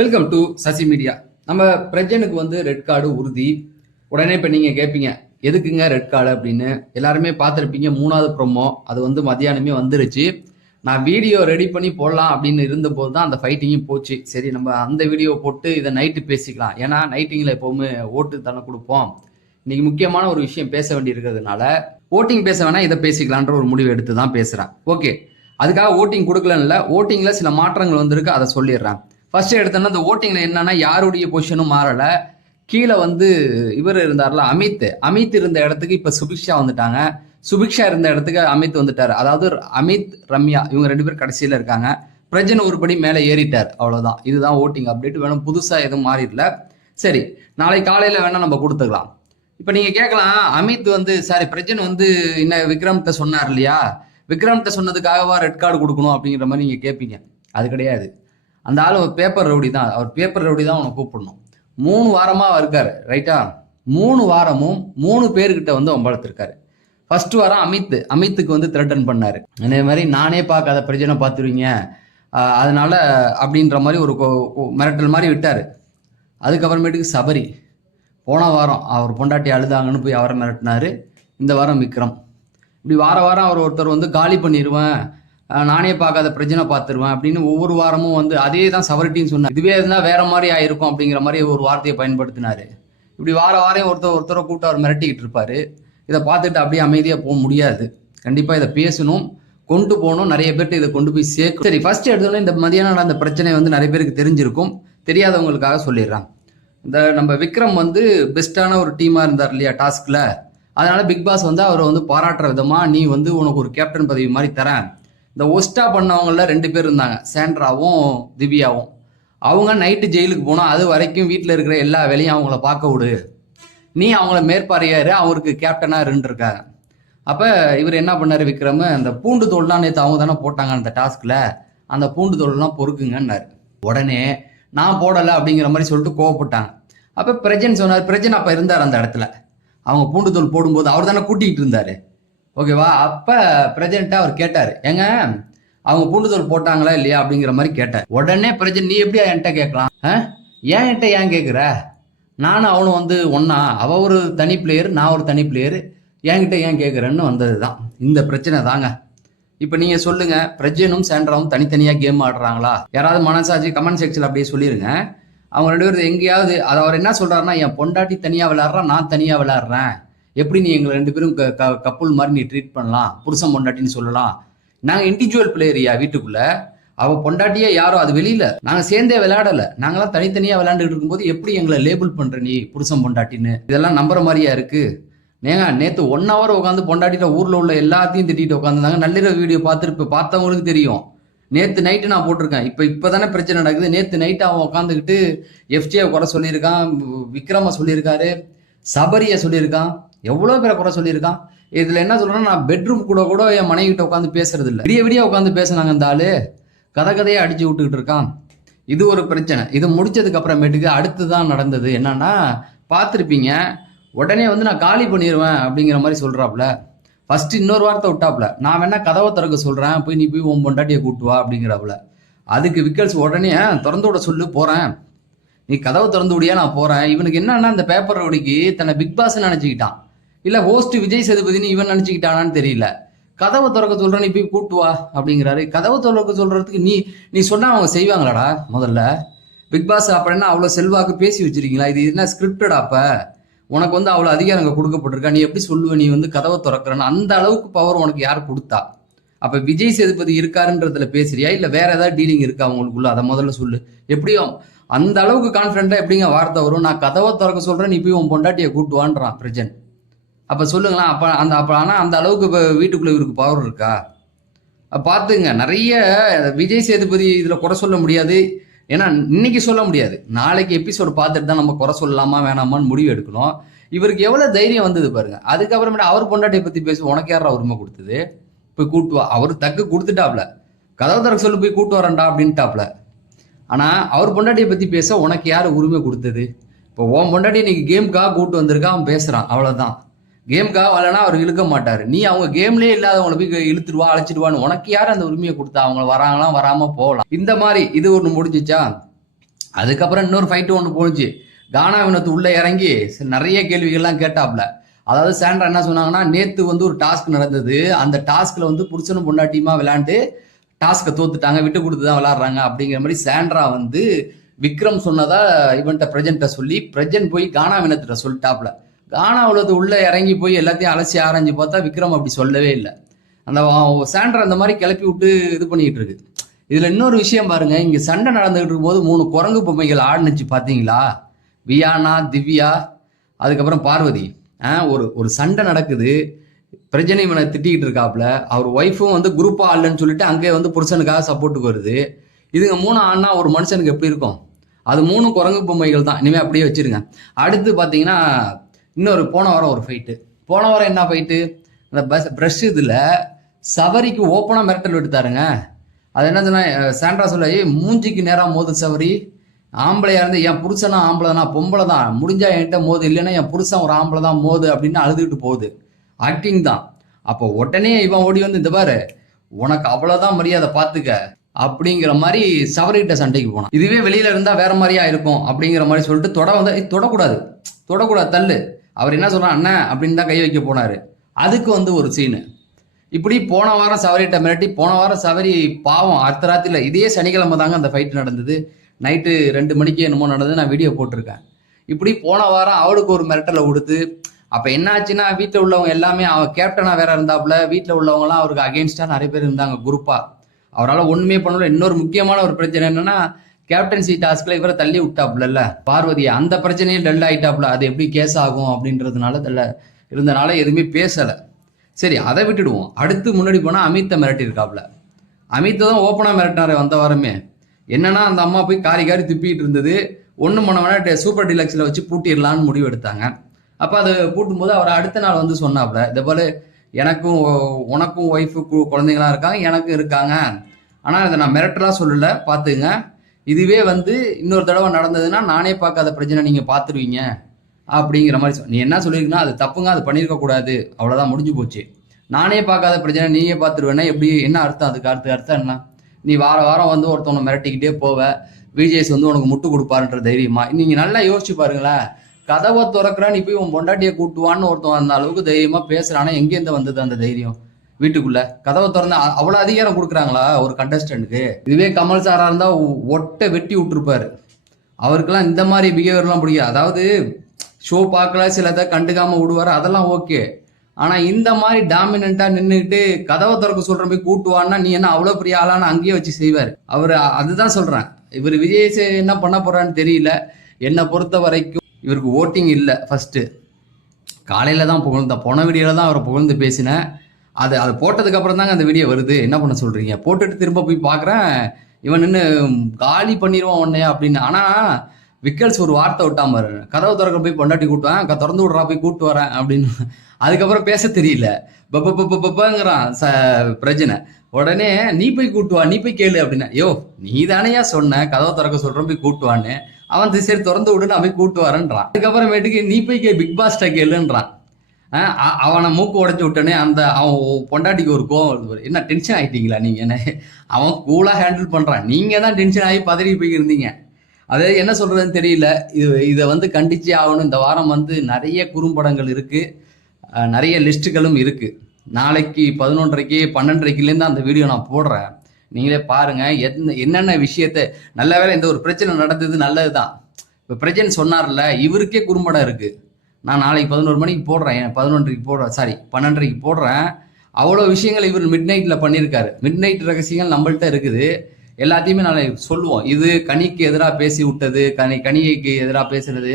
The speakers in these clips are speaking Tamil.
வெல்கம் டு சசி மீடியா நம்ம பிரஜனுக்கு வந்து ரெட் கார்டு உறுதி. உடனே இப்போ நீங்கள் கேட்பீங்க எதுக்குங்க ரெட் கார்டு அப்படின்னு. எல்லாருமே பார்த்துருப்பீங்க மூணாவது ப்ரொமோ அது வந்து மதியானமே வந்துருச்சு. நான் வீடியோ ரெடி பண்ணி போடலாம் அப்படின்னு இருந்தபோது தான் அந்த ஃபைட்டிங்கும் போச்சு. சரி நம்ம அந்த வீடியோ போட்டு இதை நைட்டு பேசிக்கலாம். ஏன்னா நைட்டிங்கில் எப்போவுமே ஓட்டு தானே கொடுப்போம். இன்னைக்கு முக்கியமான ஒரு விஷயம் பேச வேண்டியிருக்கிறதுனால ஓட்டிங் பேச வேணா இதை பேசிக்கலான்ற ஒரு முடிவு எடுத்து தான் பேசுகிறேன் ஓகே அதுக்காக ஓட்டிங் கொடுக்கலன்னு இல்லை ஓட்டிங்கில் சில மாற்றங்கள் வந்திருக்கு அதை சொல்லிடுறேன். ஃபர்ஸ்ட் எடுத்தோன்னா இந்த ஓட்டிங்கில் என்னன்னா யாருடைய பொசிஷனும் மாறல. கீழே வந்து இவர் இருந்தார்ல அமித். அமித் இருந்த இடத்துக்கு இப்போ சுபிக்ஷா வந்துட்டாங்க. சுபிக்ஷா இருந்த இடத்துக்கு அமித் வந்துட்டார். அதாவது அமித் ரம்யா இவங்க ரெண்டு பேரும் கடைசியில் இருக்காங்க. பிரஜன் ஒருபடி மேலே ஏறிட்டார். அவ்வளோதான் இதுதான் ஓட்டிங் அப்டேட் வேணும் புதுசாக எதுவும் மாறிடல. சரி நாளை காலையில் வேணால் நம்ம கொடுத்துக்கலாம். இப்போ நீங்கள் கேட்கலாம் அமித் வந்து சாரி பிரஜன் வந்து என்ன விக்ரம்கிட்ட சொன்னார் இல்லையா? விக்ரம்கிட்ட சொன்னதுக்காகவா ரெட் கார்டு கொடுக்கணும் அப்படிங்கிற மாதிரி நீங்கள் கேட்பீங்க. அது கிடையாது. அந்த ஆள் ஒரு பேப்பர் ரவுடி தான். அவர் பேப்பர் ரவுடி தான் அவனை கூப்பிடணும். மூணு வாரமாக இருக்கார் ரைட்டா மூணு வாரமும் மூணு பேர்கிட்ட வந்து அவன் வளர்த்துருக்காரு ஃபர்ஸ்ட் வாரம் அமித் அமித்துக்கு வந்து த்ரெட்டன் பண்ணார். அதே மாதிரி நானே பார்க்காத பிரச்சனை பார்த்துருவீங்க. அதனால் அதனால அப்படின்ற மாதிரி ஒரு மிரட்டல் மாதிரி விட்டார். அதுக்கப்புறமேட்டுக்கு சபரி போன வாரம் அவர் பொண்டாட்டி அழுதாங்கன்னு போய் அவரை மிரட்டினாரு. இந்த வாரம் விக்ரம். இப்படி வார வாரம் அவர் ஒருத்தர் வந்து காலி பண்ணிடுவேன் நானே பார்க்காத பிரச்சனை பார்த்துருவேன் அப்படின்னு ஒவ்வொரு வாரமும் வந்து அதே தான் சவரிட்டின்னு சொன்னார். இதுவே இருந்தால் வேற மாதிரி ஆயிருக்கும் அப்படிங்கிற மாதிரி ஒரு வார்த்தையை பயன்படுத்தினாரு. இப்படி வார வாரம் ஒருத்தர் ஒருத்தரை கூப்பிட்டு அவர் மிரட்டிக்கிட்டு இருப்பாரு. இதை பார்த்துட்டு அப்படியே அமைதியாக போக முடியாது. கண்டிப்பாக இதை பேசணும் கொண்டு போகணும் நிறைய பேர்கிட்ட இதை கொண்டு போய் சேர்க்கும் சரி ஃபர்ஸ்ட் எடுத்தோன்னே இந்த மதியானம் நடந்த பிரச்சனை வந்து நிறைய பேருக்கு தெரிஞ்சிருக்கும். தெரியாதவங்களுக்காக சொல்லிடுறான். இந்த நம்ம விக்ரம் வந்து பெஸ்ட்டான ஒரு டீமாக இருந்தார் இல்லையா டாஸ்கில். அதனால் பிக் பாஸ் வந்து அவரை வந்து பாராட்டுற விதமாக நீ வந்து உனக்கு ஒரு கேப்டன் பதவி மாதிரி தரேன். இந்த ஒஸ்டா பண்ணவங்கள ரெண்டு பேர் இருந்தாங்க. சேண்ட்ராவும் திவ்யாவும். அவங்க நைட்டு ஜெயிலுக்கு போனால் அது வரைக்கும் வீட்டில் இருக்கிற எல்லா வேலையும் அவங்கள பார்க்க விடு. நீ அவங்கள மேற்பார்வையாரு அவருக்கு கேப்டனாக இருந்துருக்காங்க அப்போ இவர் என்ன பண்ணாரு விக்ரம்? அந்த பூண்டு தோல்லாம் நேற்று அவங்க தானே போட்டாங்க அந்த டாஸ்கில். அந்த பூண்டு தோல்லாம் பொறுக்குங்கன்னாரு. உடனே நான் போடலை அப்படிங்கிற மாதிரி சொல்லிட்டு கோவப்பட்டாங்க. அப்போ பிரஜன் சொன்னார் பிரஜன் அப்போ இருந்தார் அந்த இடத்துல. அவங்க பூண்டு தோல் போடும்போது அவர் தானே கூட்டிகிட்டு இருந்தார். ஓகேவா? அப்போ பிரஜன்ட்ட அவர் கேட்டார். ஏங்க அவங்க கூண்டுதல் போட்டாங்களா இல்லையா அப்படிங்கிற மாதிரி கேட்டார். உடனே பிரஜன் நீ எப்படி என்கிட்ட கேட்கலாம்? ஏன் என்கிட்ட ஏன் கேட்குற நானும் அவனும் வந்து ஒன்றா அவள் ஒரு தனி பிளேயர் நான் ஒரு தனி பிளேயர் என்கிட்ட ஏன் கேட்குறேன்னு வந்தது தான் இந்த பிரச்சனை தாங்க. இப்போ நீங்கள் சொல்லுங்கள் பிரஜனும் சேண்ட்ராவும் தனித்தனியாக கேம் ஆடுறாங்களா? யாராவது மனசாட்சி கமெண்ட் செக்ஷனில் அப்படியே சொல்லிடுங்க அவங்க ரெண்டு பேரும் எங்கேயாவது அது அவர் என்ன சொல்கிறாருன்னா என் பொண்டாட்டி தனியாக விளாட்றான் நான் தனியாக விளாட்றேன் எப்படி நீ எங்களை ரெண்டு பேரும் க- க- கப்புள் மாதிரி நீ ட்ரீட் பண்ணலாம்? புருஷன் பொண்டாட்டின்னு சொல்லலாம். நாங்கள் இண்டிவிஜுவல் பிளேயரியா வீட்டுக்குள்ள. அவ பொண்டாட்டியே யாரோ அது வெளியில. நாங்க சேர்ந்தே விளையாடல. நாங்களாம் தனித்தனியா விளையாண்டுட்டு இருக்கும்போது எப்படி எங்களை லேபிள் பண்ற நீ புருஷன் பொண்டாட்டின்னு? இதெல்லாம் நம்புற மாதிரியா இருக்கு? ஏங்க நேத்து ஒன் ஹவர் உட்காந்து பொண்டாட்டியில ஊர்ல உள்ள எல்லாத்தையும் திட்டிட்டு உட்காந்துருந்தாங்க நள்ளிரவு வீடியோ பார்த்துட்டு பார்த்தவங்களுக்கு தெரியும். நேத்து நைட்டு நான் போட்டிருக்கேன். இப்போ இப்போ தானே பிரச்சனை நடக்குது. நேத்து நைட்டு அவன் உட்காந்துக்கிட்டு எஃப்டியை குறை சொல்லியிருக்கான். விக்ரம சொல்லியிருக்காரு. சபரியை சொல்லியிருக்கான். எவ்வளோ பேரை குறை சொல்லியிருக்கான்? இதில் என்ன சொல்றேன்னா நான் பெட்ரூம் கூட கூட என் மனைவிகிட்ட உட்காந்து பேசுறது இல்லை விடிய விடிய உட்காந்து பேசுனாங்க இந்த ஆளு. கதை கதையை அடிச்சு விட்டுக்கிட்டு இருக்கான். இது ஒரு பிரச்சனை. இது முடிச்சதுக்கு அப்புறமேட்டுக்கு அடுத்து தான் நடந்தது. என்னன்னா பார்த்துருப்பீங்க உடனே வந்து நான் காலி பண்ணிடுவேன் அப்படிங்கிற மாதிரி சொல்கிறாப்புல ஃபஸ்ட்டு இன்னொரு வார்த்தை விட்டாப்புல. நான் வேணா கதவை திறக்க சொல்கிறேன் போய் நீ போய் உன் பொண்டாட்டியை கூட்டு வா அப்படிங்கிறாப்புல. அதுக்கு விக்கல்ஸ் உடனே திறந்து விட சொல்லு போகிறேன் நீ கதவை திறந்து விடியா நான் போகிறேன் இவனுக்கு என்னன்னா அந்த பேப்பர் ஒடிக்கு தன்னை பிக் பாஸ் நினச்சிக்கிட்டான். இல்ல ஹோஸ்ட் விஜய் சேதுபதினு இவன் நினைச்சுக்கிட்டானான்னு தெரியல. கதவை திறக்க சொல்றேன் நீ போய் கூட்டு வா அப்படிங்கிறாரு. கதவை திறக்க சொல்றதுக்கு நீ நீ சொன்னா அவங்க செய்வாங்களாடா முதல்ல? பிக் பாஸ் அப்படின்னா அவ்வளோ செல்வாக்கு பேசி வச்சிருக்கீங்களா? இது என்ன ஸ்கிரிப்டட் அப்ப? உனக்கு வந்து அவ்வளோ அதிகாரம் அங்கே கொடுக்கப்பட்டிருக்கா? நீ எப்படி சொல்லுவ? நீ வந்து கதவை திறக்கிறன்னு அந்த அளவுக்கு பவர் உனக்கு யார் கொடுத்தா? அப்ப விஜய் சேதுபதி இருக்காருன்றதுல பேசுறியா? இல்ல வேற ஏதாவது டீலிங் இருக்கா அவங்களுக்குள்ள? அதை முதல்ல சொல்லு. எப்படியும் அந்த அளவுக்கு கான்ஃபிடண்டா எப்படிங்க வார்த்தை வரும்? நான் கதவை திறக்க சொல்றேன் நீ போய் உன் பொண்டாட்டியை கூட்டுவான்றான் பிரஜன். அப்ப சொல்லுங்களேன் அப்ப அந்த அப்ப ஆனால் அந்த அளவுக்கு இப்போ வீட்டுக்குள்ள இவருக்கு பவர் இருக்கா? பார்த்துங்க நிறைய விஜய் சேதுபதி இதுல குறை சொல்ல முடியாது. ஏன்னா இன்னைக்கு சொல்ல முடியாது. நாளைக்கு எபிசோடு பார்த்துட்டு தான் நம்ம குறை சொல்லலாமா வேணாமான்னு முடிவு எடுக்கணும். இவருக்கு எவ்வளவு தைரியம் வந்தது பாருங்க. அதுக்கப்புறமேட்டு அவர் பொண்டாட்டியை பத்தி பேசி உனக்கு யாரா உரிமை கொடுத்தது? போய் கூட்டு வா. அவர் தக்கு கொடுத்துட்டாப்ல. கதவு திறக்க சொல்லி போய் கூட்டு வரேன்டா அப்படின்ட்டாப்ல. ஆனா அவர் பொண்டாட்டியை பத்தி பேச உனக்கு யார் உரிமை கொடுத்தது? இப்போ உன் பொண்டாட்டி இன்னைக்கு கேமுக்காக கூட்டு வந்திருக்கா அவன் பேசுறான். அவ்வளவுதான். கேமுக்காக வரலன்னா அவர் இழுக்க மாட்டார். நீ அவங்க கேம்லயே இல்லாதவங்கள போய் இழுத்துடுவா அழைச்சிடுவான்னு உனக்கு யார் அந்த உரிமையை கொடுத்தா? அவங்கள வராங்களாம் வராமல் போகலாம். இந்த மாதிரி இது ஒன்று முடிஞ்சிச்சா? அதுக்கப்புறம் இன்னொரு ஃபைட்டு ஒன்று போணுச்சு. கானா வினத்து உள்ளே இறங்கி நிறைய கேள்விகள்லாம் கேட்டாப்ல. அதாவது சாண்ட்ரா என்ன சொன்னாங்கன்னா நேத்து வந்து ஒரு டாஸ்க் நடந்தது. அந்த டாஸ்க்கில் வந்து புருஷனும் பொண்டாட்டியுமா விளையாண்டு டாஸ்க்கை தோத்துட்டாங்க விட்டு கொடுத்து தான் விளையாடுறாங்க அப்படிங்கிற மாதிரி சாண்ட்ரா வந்து விக்ரம் சொன்னதா இவன்ட்ட பிரஜன்ட்ட சொல்லி பிரஜன் போய் கானா வினத்திட்ட சொல்லிட்டாப்ல. கானா உள்ளது உள்ளே இறங்கி போய் எல்லாத்தையும் அலசி ஆராய்ஞ்சு பார்த்தா விக்ரம் அப்படி சொல்லவே இல்லை. அந்த சாண்டர் அந்த மாதிரி கிளப்பி விட்டு இது பண்ணிட்டு இருக்கு. இதில் இன்னொரு விஷயம் பாருங்க இங்கே சண்டை நடந்துகிட்டு இருக்கும்போது மூணு குரங்கு பொம்மைகள் ஆடுனுச்சு பார்த்தீங்களா வியானா திவ்யா அதுக்கப்புறம் பார்வதி. ஆ, ஒரு ஒரு சண்டை நடக்குது. பிரஜனை இவனை திட்டிக்கிட்டு இருக்காப்புல அவர் ஒய்ஃபும் வந்து குரூப்பாக ஆடலன்னு சொல்லிட்டு அங்கே வந்து புருஷனுக்காக சப்போர்ட்டுக்கு வருது. இதுங்க மூணு ஆடினா ஒரு மனுஷனுக்கு எப்படி இருக்கும்? அது மூணு குரங்கு பொம்மைகள் தான். இனிமேல் அப்படியே வச்சிருங்க. அடுத்து பார்த்தீங்கன்னா இன்னொரு போன வாரம் ஒரு ஃபைட்டு போன வாரம் என்ன ஃபைட்டு அந்த பஸ் ப்ரஷ் இதில் சவரிக்கு ஓப்பனாக மிரட்டல் விட்டுத்தாருங்க அது என்ன சொன்னால் சாண்ட்ரா சொல்ல மூஞ்சிக்கு நேராக மோது சவரி. ஆம்பளையாக இருந்து என் புருஷனா ஆம்பளை தான் பொம்பளை தான். முடிஞ்சா என்கிட்ட மோது இல்லைன்னா என் புருஷன் ஒரு ஆம்பளை தான் மோது அப்படின்னு அழுதுகிட்டு போகுது. ஆக்டிங் தான். அப்போ உடனே இவன் ஓடி வந்து இந்த பாரு உனக்கு அவ்வளோதான் மரியாதை பார்த்துக்க அப்படிங்கிற மாதிரி சவரிகிட்ட சண்டைக்கு போனான். இதுவே வெளியில இருந்தால் வேற மாதிரியா இருக்கும் அப்படிங்கிற மாதிரி சொல்லிட்டு தொட வந்து தொடக்கூடாது. தொடக்கூடாது தள்ளு. அவர் என்ன சொன்னார் அண்ணன் அப்படின்னு தான் கை வைக்க போனாரு. அதுக்கு வந்து ஒரு சீனு இப்படி போன வாரம் சவரிட்ட மிரட்டி போன வாரம் சவரி பாவம் அடுத்த ராத்திரில இதே சனிக்கிழமை தாங்க அந்த ஃபைட் நடந்தது. நைட்டு ரெண்டு மணிக்கு என்னமோ நடந்தது நான் வீடியோ போட்டிருக்கேன். இப்படி போன வாரம் அவளுக்கு ஒரு மிரட்டலை கொடுத்து அப்போ என்ன ஆச்சுன்னா வீட்டில் உள்ளவங்க எல்லாமே அவன் கேப்டனாக வேற இருந்தாப்புல வீட்டில் உள்ளவங்கலாம் அவருக்கு அகேன்ஸ்டாக நிறைய பேர் இருந்தாங்க குரூப்பாக அவரால் ஒன்றுமே பண்ணல. இன்னொரு முக்கியமான ஒரு பிரச்சனை என்னென்னா கேப்டன்சி டாஸ்க்ல இவரை தள்ளி விட்டாப்ல பார்வதி அந்த பிரச்சனையும் டல் ஆயிட்டாப்புல அது எப்படி கேஸ் ஆகும் அப்படின்றதுனால தள்ள இருந்தனால எதுவுமே பேசலை. சரி அதை விட்டுடுவோம். அடுத்து முன்னாடி போனால் அமித்தை மிரட்டி இருக்காப்புல அமித்தை தான் ஓப்பனாக மிரட்டினார் வந்த வாரமே. என்னன்னா அந்த அம்மா போய் காரி காரி துப்பிக்கிட்டு இருந்தது. ஒன்றும் பண்ண வேணா சூப்பர் டிலக்ஸில் வச்சு பூட்டிடலான்னு முடிவு எடுத்தாங்க. அப்போ அதை பூட்டும்போது அவர் அடுத்த நாள் வந்து சொன்னாப்புல இதே போல் எனக்கும் உனக்கும் ஒய்ஃபு குழந்தைங்களாம் இருக்காங்க எனக்கும் இருக்காங்க. ஆனால் இதை நான் மிரட்டலாம் சொல்லலை பார்த்துங்க இதுவே வந்து இன்னொரு தடவை நடந்ததுன்னா நானே பார்க்காத பிரச்சனை நீங்கள் பார்த்துருவீங்க. அப்படிங்கிற மாதிரி சொ- நீ என்ன சொல்லியிருக்குன்னா அது தப்புங்க அது பண்ணியிருக்க கூடாது. அவ்வளோதான் முடிஞ்சு போச்சு. நானே பார்க்காத பிரச்சனை நீயே பார்த்துருவேன்னா எப்படி என்ன அர்த்தம் அதுக்கு? அடுத்த அர்த்தம் என்ன? நீ வார வாரம் வந்து ஒருத்தவனை மிரட்டிக்கிட்டே போவ. விஜேஸ் வந்து உனக்கு முட்டு கொடுப்பாருன்ற தைரியமா? நீங்கள் நல்லா யோசிச்சு பாருங்களேன். கதவை திறக்கிற நீ போய் உன் பொண்டாட்டியை கூட்டுவான்னு ஒருத்தன் அந்த அளவுக்கு தைரியமாக பேசுகிறானா எங்கேருந்து வந்தது அந்த தைரியம்? வீட்டுக்குள்ள. கதவை திறந்து அவ்வளவு அதிகாரம் கொடுக்குறாங்களா ஒரு கண்டஸ்டன்ட்டுக்கு இதுவே கமல் சாரா இருந்தா ஒட்டை வெட்டி விட்டுருப்பாரு. அவருக்கெல்லாம் இந்த மாதிரி பிஹேவியர்லாம் பிடிக்கும் அதாவது ஷோ பார்க்கல சிலதை கண்டுக்காம விடுவார் அதெல்லாம் ஓகே ஆனா இந்த மாதிரி டாமினண்டா நின்றுக்கிட்டு கதவை திறக்க சொல்ற போய் கூட்டுவான்னா நீ என்ன அவ்வளவு பெரிய ஆளான்னு அங்கேயே வச்சு செய்வார். அவர் அதுதான் சொல்றேன். இவர் விஜய் என்ன பண்ண போறான்னு தெரியல. என்னை பொறுத்த வரைக்கும் இவருக்கு ஓட்டிங் இல்லை ஃபர்ஸ்ட் காலையில தான் புகழ்ந்த போன வீடியோல தான் அவரை புகழ்ந்து பேசினேன். அது அது போட்டதுக்கு அப்புறம் தாங்க அந்த வீடியோ வருது. என்ன பண்ண சொல்றீங்க? போட்டுட்டு திரும்ப போய் பார்க்குறேன் இவன் நின்று காலி பண்ணிடுவான் உன்னைய அப்படின்னு. ஆனா விக்கல்ஸ் ஒரு வார்த்தை விட்டாம பாரு கதவு திறக்க போய் பொண்டாட்டி கூட்டுவேன் திறந்து விட்றா போய் கூட்டு வரேன் அப்படின்னு. அதுக்கப்புறம் பேச தெரியல. பப்ப பப்ப பப்பங்கிறான் ச பிரச்சனை உடனே நீ போய் கூட்டுவா நீ போய் கேளு அப்படின்னா. யோ நீ தானையா சொன்ன? கதவை திறக்க சொல்றேன் போய் கூட்டுவான்னு அவன் "சரி, சரி திறந்து விடு நான் போய் கூட்டு வரேன்றான். அதுக்கப்புறமேட்டுக்கு நீ போய் கே பிக் பாஸ்ட கேளுன்றான். அவனை மூக்கு உடைச்சி விட்டனே அந்த அவன் பொண்டாட்டிக்கு ஒரு கோவம் வருது என்ன டென்ஷன் ஆகிட்டீங்களா நீங்க? என்ன? அவன் கூலா ஹேண்டில் பண்றான். நீங்க தான் டென்ஷன் ஆகி பதறி போயிருந்தீங்க. அதாவது அது என்ன சொல்றதுன்னு தெரியல. இது இதை வந்து கண்டிச்சே ஆகணும். இந்த வாரம் வந்து நிறைய குறும்படங்கள் இருக்கு. நிறைய லிஸ்ட்டுகளும் இருக்கு. நாளைக்கு பதினொன்றரைக்கு பன்னெண்டரைக்குலேருந்து அந்த வீடியோ நான் போடுறேன். நீங்களே பாருங்க. என்ன என்னென்ன விஷயத்த நல்ல வேளை இந்த ஒரு பிரச்சனை நடந்தது நல்லது தான் இப்போ பிரச்சனை சொன்னார்ல இவருக்கே குறும்படம் இருக்குது நான் நாளைக்கு பதினோரு மணிக்கு போடுறேன். பதினொன்றைக்கு போடுறேன் சாரி பன்னெண்டரைக்கு போடுறேன். அவ்வளோ விஷயங்கள் இவர் மிட் நைட்டில் பண்ணியிருக்காரு மிட் நைட் ரகசியங்கள் நம்மள்ட்ட இருக்குது. எல்லாத்தையுமே நான் சொல்லுவோம். இது கனிக்கு எதிராக பேசி விட்டது கனி கனிகைக்கு எதிராக பேசுறது.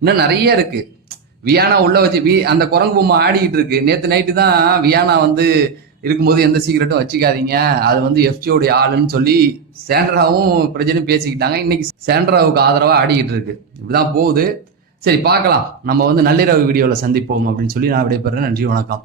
இன்னும் நிறைய இருக்கு. வியானா உள்ள வச்சு வி அந்த குரங்கு பொம்மை ஆடிக்கிட்டு இருக்கு. நேற்று நைட்டு தான் வியானா வந்து இருக்கும்போது எந்த சீக்கிரட்டும் வச்சுக்காதீங்க. அது வந்து எஃப்சியோடைய ஆளுன்னு சொல்லி சேண்ட்ராவும் பிரஜனும் பேசிக்கிட்டாங்க. இன்னைக்கு சேண்ட்ராவுக்கு ஆதரவாக ஆடிக்கிட்டு இருக்கு. இப்படிதான் போகுது. சரி பார்க்கலாம். நம்ம வந்து நள்ளிரவு வீடியோவில் சந்திப்போம் அப்படின்னு சொல்லி நான் விடைபெறேன் நன்றி வணக்கம்.